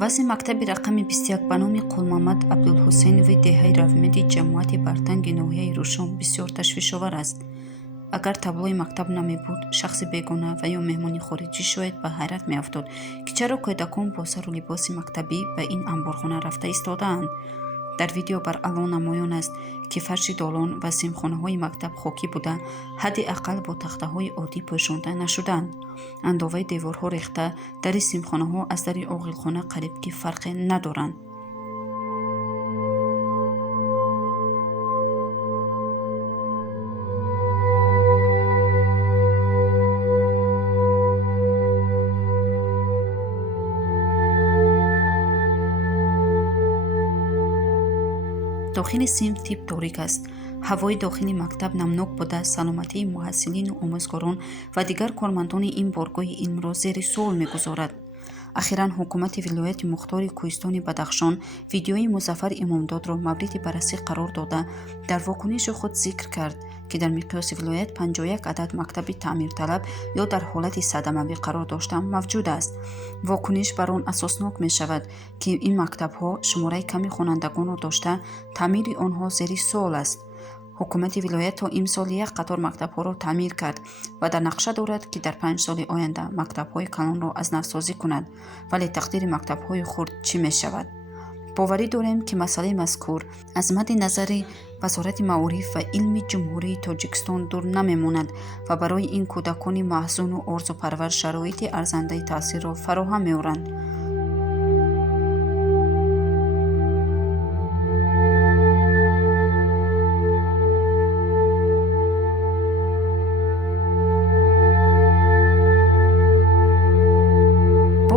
васи мактаби рақами 21 ба номи Қулмамад Абдулҳусейнови деҳаи Равмеди ҷамоати Бартанги ноҳияи Рӯшон бисёр ташвишовар аст. агар таблои мактаб намебуд, шахси бегона ва ё меҳмони хориҷӣ шояд ба ҳайрат меафтод, ки чаро кӯдакон бо сару либоси мактабӣ ба ин амборхона рафта истодаанд. дар видео баръало намоён аст, ки фарши долон ва симхонаҳои мактаб хокӣ буда, ҳадди ақал бо тахтаҳои оддӣ пӯшонда нашуданд. андоваи деворҳо рехта, дари симхонаҳо аз дари оғилхона қариб ки фарқе надоранд. дохили синф тиб торик аст. ҳавои дохили мактаб намнок буда, саломатии муҳассилину омӯзгорон ва дигар кормандони ин боргоҳи илмро зери суол мегузорад. ахиран ҳукумати вилояти мухтори Кӯҳистони Бадахшон видеои Музаффар Имомдодро мавриди баррасӣ қарор дода, дар вокуниши худ зикр кард, ки дар миқёси вилоят 51 адад мактаби таъмирталаб ё дар ҳолати садамавӣ қарор дошта мавҷуд аст. вокуниш бар он асоснок мешавад, ки ин мактабҳо шумораи ками хонандагонро дошта, таъмири онҳо зери суол аст. ҳукумати вилоят то имсол як қатор мактабҳоро таъмир кард ва дар нақша дорад, ки дар 5 соли оянда мактабҳои калонро аз навсозӣ кунад, вале тақдири мактабҳои хурд чӣ мешавад? боварӣ дорем, ки масъалаи мазкур аз мадди назари вазорати маориф ва илми ҷумҳурии Тоҷикистон дур намемонад ва барои ин кӯдакони маҳзуну орзупарвар шароити арзандаи таҳсилро фароҳам меоранд.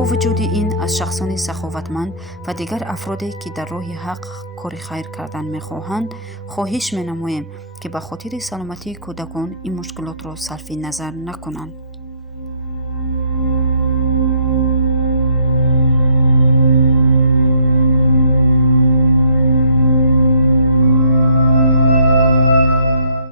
бо вуҷуди ин, аз шахсони саховатманд ва дигар афроде, ки дар роҳи ҳақ кори хайр кардан мехоҳанд, хоҳиш менамоем, ки ба хотири саломатии кӯдакон ин мушкилотро сарфи назар накунанд.